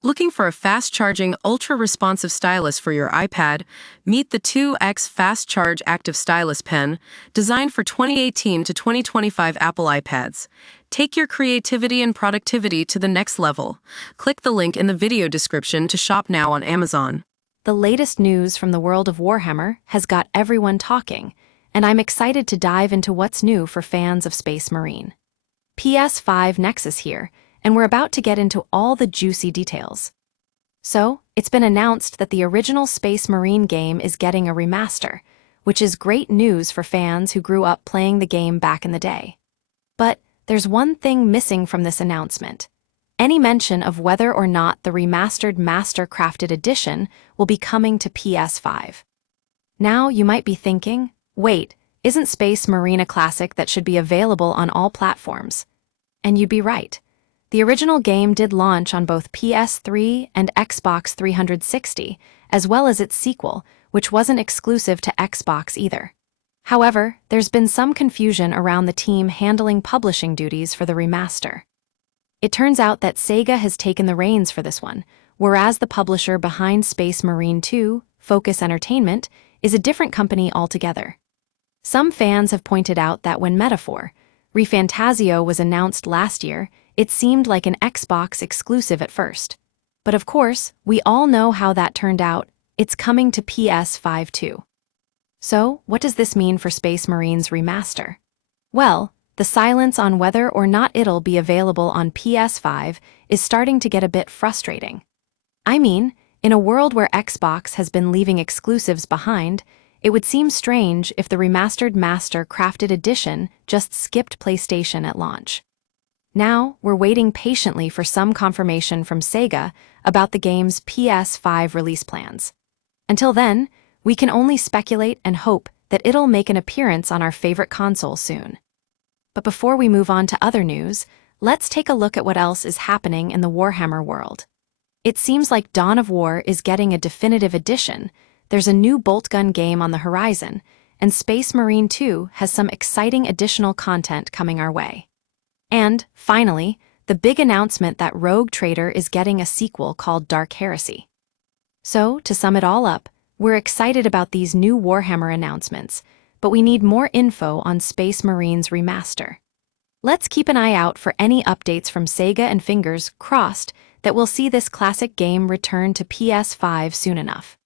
Looking for a fast-charging, ultra-responsive stylus for your iPad? Meet the 2X Fast Charge Active Stylus Pen, designed for 2018 to 2025 Apple iPads. Take your creativity and productivity to the next level. Click the link in the video description to shop now on Amazon. The latest news from the world of Warhammer has got everyone talking, and I'm excited to dive into what's new for fans of Space Marine. PS5 Nexus here, and we're about to get into all the juicy details. So, it's been announced that the original Space Marine game is getting a remaster, which is great news for fans who grew up playing the game back in the day. But there's one thing missing from this announcement: any mention of whether or not the remastered Master-crafted edition will be coming to PS5. Now you might be thinking, wait, isn't Space Marine a classic that should be available on all platforms? And you'd be right. The original game did launch on both PS3 and Xbox 360, as well as its sequel, which wasn't exclusive to Xbox either. However, there's been some confusion around the team handling publishing duties for the remaster. It turns out that Sega has taken the reins for this one, whereas the publisher behind Space Marine 2, Focus Entertainment, is a different company altogether. Some fans have pointed out that when Metaphor, ReFantazio was announced last year, it seemed like an Xbox exclusive at first. But of course, we all know how that turned out. It's coming to PS5 too. So, what does this mean for Space Marine's remaster? Well, the silence on whether or not it'll be available on PS5 is starting to get a bit frustrating. I mean, in a world where Xbox has been leaving exclusives behind, it would seem strange if the remastered Master-crafted edition just skipped PlayStation at launch. Now, we're waiting patiently for some confirmation from Sega about the game's PS5 release plans. Until then, we can only speculate and hope that it'll make an appearance on our favorite console soon. But before we move on to other news, let's take a look at what else is happening in the Warhammer world. It seems like Dawn of War is getting a definitive edition. There's a new boltgun game on the horizon, and Space Marine 2 has some exciting additional content coming our way. And, finally, the big announcement that Rogue Trader is getting a sequel called Dark Heresy. So, to sum it all up, we're excited about these new Warhammer announcements, but we need more info on Space Marine's remaster. Let's keep an eye out for any updates from Sega and fingers crossed that we'll see this classic game return to PS5 soon enough.